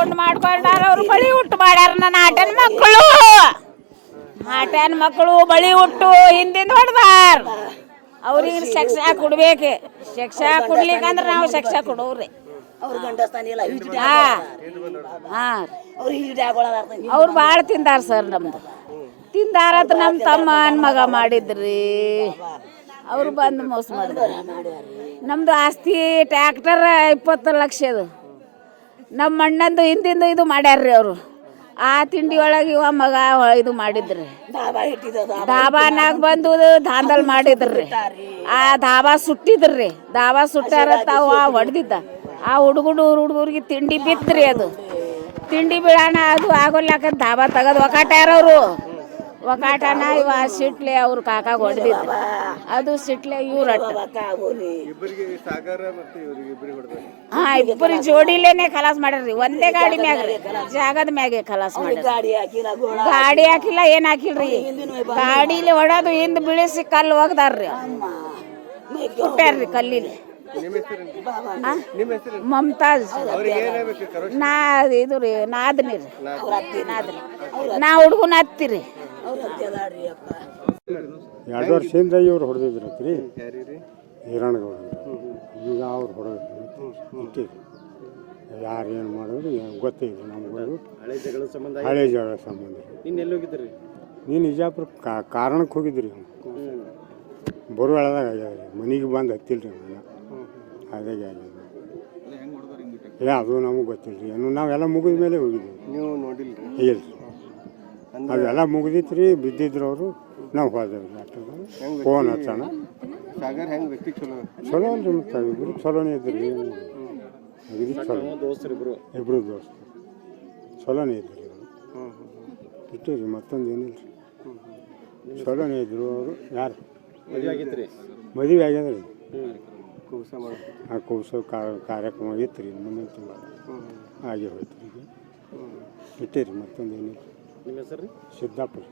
ಮಾಡ್ಕೊಂಡು ಮಾಡ್ಕೊಂಡಾರ ಅವ್ರು ಬಳಿ ಉಟ್ಟು ಮಾಡ್ಯಾರ ನನ್ನ ಆಟನ ಮಕ್ಕಳು ಆಟನ ಮಕ್ಕಳು ಬಳಿ ಉಟ್ಟು ಹಿಂದಿಂದ ಹೊಡೆದಾರ. ಅವ್ರಿಗೆ ಶಿಕ್ಷೆ ಕೊಡ್ಬೇಕು. ಶಿಕ್ಷೆ ಕೊಡ್ಲಿಕ್ಕಂದ್ರೆ ನಾವು ಶಿಕ್ಷೆ ಕೊಡೋರಿ ಅವ್ರ ಭಾಳ ತಿಂದಾರ ಸರ್ ನಮ್ದು. ತಿಂದಾರತ್ ನಮ್ಮ ತಮ್ಮನ ಮಗ ಮಾಡಿದ್ರಿ. ಅವ್ರು ಬಂದು ಮೋಸ ಮಾಡಿದ್ರು. ನಮ್ದು ಆಸ್ತಿ ಟ್ಯಾಕ್ಟರ್ ಇಪ್ಪತ್ತು ಲಕ್ಷದು ನಮ್ಮ ಅಣ್ಣಂದು ಹಿಂದಿಂದು ಇದು ಮಾಡ್ಯಾರ್ರಿ ಅವರು. ಆ ತಿಂಡಿ ಒಳಗೆ ಇವ ಮಗ ಇದು ಮಾಡಿದ್ರಿ. ಧಾಬಾನಾಗ ಬಂದು ದಾಂದಲ್ ಮಾಡಿದ್ರಿ. ಆ ಧಾಬಾ ಸುಟ್ಟಿದ್ರಿ. ಧಾಬಾ ಸುಟ್ಟಾರ ತಾವು ಹೊಡೆದಿದ್ದ. ಆ ಹುಡುಗರು ಹುಡುಗರಿಗೆ ತಿಂಡಿ ಬಿತ್ರಿ ಅದು. ತಿಂಡಿ ಬಿಡೋಣ ಅದು ಆಗೋಲ್ಲಕ ಧಾಬಾ ತೆಗದು ಒಕಾಟ್ಯಾರವರು ಒಕಾಟನ ಇವ ಸಿಟ್ಲೆ ಅವ್ರ ಕಾಕಾಗ ಹೊಡೆದಿದ್ರು. ಅದು ಸಿಟ್ಲೆ ಹೊಡೆದ ಹಾ ಇಬ್ಬರು ಜೋಡಿಲೇನೆ ಖಲಾಸ್ ಮಾಡ್ರಿ ಒಂದೇ ಗಾಡಿ ಮ್ಯಾಗ ಜಾಗದ ಮ್ಯಾಗೆ ಖಲಾಸ್ ಮಾಡಿ ಗಾಡಿ ಹಾಕಿಲ್ಲ ಏನ್ ಹಾಕಿಲ್ರಿ? ಗಾಡಿಲಿ ಹೊಡೋದು ಹಿಂದ್ ಬಿಳಿಸಿ ಕಲ್ಲು ಒಗ್ದಾರ್ರಿ. ಕುಟ್ಟಾರ್ರಿ ಕಲ್ಲಿಲಿ. ಮಮತಾಜ್. ನಾ ಇದು ರೀ ನಾದ್ನಿ ರೀ. ನಾದ್ನಿ. ನಾ ಹುಡುಗನ ಹತ್ತಿರಿ ಎರಡು ವರ್ಷದಿಂದ ಇವ್ರು ಹೊಡೆದಿದ್ರತ್ರಿ. ರೀ ಹಿರಣಗೌಡ ಈಗ ಅವ್ರು ಹೊಡೆದ್ರು ಯಾರು ಏನು ಮಾಡಿದ್ರು ಏನು ಗೊತ್ತೇ ಇಲ್ಲ ನಮಗೂ ಹಳೆ ಜಗಳ ಸಂಬಂಧ ಹಳೆ ಜಗಳ ಸಂಬಂಧ. ನಿನ್ನ ಎಲ್ಲಿ ಹೋಗಿದ್ರಿ ನೀನು ನಿಜಾಪುರ ಕಾ- ಕಾರಣಕ್ಕೆ ಹೋಗಿದ್ರಿ ಬರೋ ಎಳ್ದಾಗ ಆಗ್ಯದ ರೀ ಮನೆಗೆ ಬಂದು ಹತ್ತಿಲ್ಲ ರೀ ಮನೆ ಅದಾಗೆ ಆಗ್ಯದ ಏ ಅದು ನಮಗೆ ಗೊತ್ತಿಲ್ಲ ರೀ ಏನು ನಾವೆಲ್ಲ ಮುಗಿದ ಮೇಲೆ ಹೋಗಿದ್ವಿ ನೀವು ಇಲ್ಲ ರೀ ಅವೆಲ್ಲ ಮುಗಿದಿತ್ತು ರೀ ಬಿದ್ದಿದ್ರು ಅವರು ನಾವು ಹೋದೆವು ಡಾಕ್ಟರ್ ಫೋನ್ ಹಚ್ಚೋಣ. ಸಾಗರ್ ಹೆಂಗ್ ವ್ಯಕ್ತಿ ಚಲೋ? ಚಲೋ ಅಲ್ರಿ ಮತ್ತೆ ಇಬ್ರು ಚಲೋನೇ ಇದ್ರಿ. ಏನು ಅಗದಿ ಚಲೋ. ದೋಸ್ತರು ಇಬ್ರು. ಇಬ್ರು ದೋಸ್ತು. ಚಲೋನೇ ಇದ್ರಿ ಇಟ್ಟಿರಿ ಮತ್ತೊಂದು ಏನಿಲ್ಲ ರೀ. ಚಲೋನೇ ಇದ್ರು ಅವರು. ಯಾರು? ಮದುವೆ ಮದುವೆ ಆಗ್ಯದ ರೀ ಕೂಸ ಆ ಕೂಸ ಕಾರ್ಯಕ್ರಮ ಇತ್ತು ರೀ ಮುಂದಿನ ತಿಂಗಳು ಹಾಗೆ ಹೋಯ್ತು ಈಗ. ಇಟ್ಟಿರಿ ಮತ್ತೊಂದು ಏನಿಲ್ಲ. ನಿಮ್ಮ ಹೆಸರು ರೀ? ಸಿದ್ದಾಪುರ.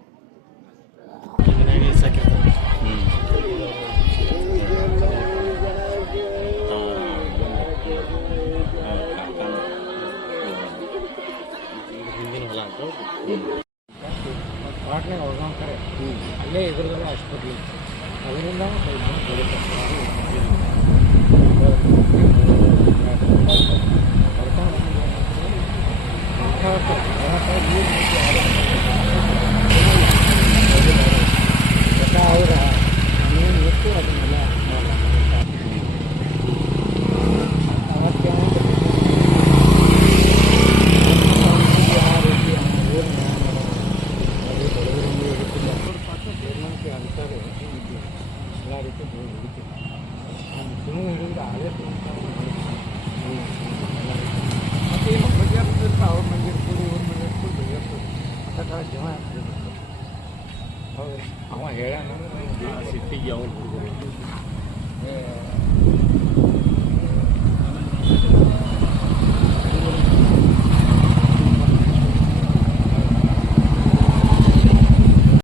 ಅಲ್ಲೇ ಎದುರುಗಡೆ ಆಸ್ಪತ್ರೆ ಅದರಿಂದ ಎಲ್ಲ ರೀತಿ ಹಿಡಿತೀನಿ ಸುಮ್ಮನೆ ಹಿಡಿದ್ರೆ ಆಗೇ ಮತ್ತೆ ಏನು ಬಗೆಹರಿಸಿದ್ರೆ ಅವ್ರ ಮನೆಗೆ ಇರ್ಬೋದು ಇವ್ರ ಮನೆಗೆ ಇರ್ಬೋದು ಬಗೆಹರಿಸ್ಬೋದು ಅಂತ ಜೀವ ಹೌದು ಅವ ಹೇಳ್ಯಾನ ಸಿಟ್ಟಿಗೆ ಅವ್ನು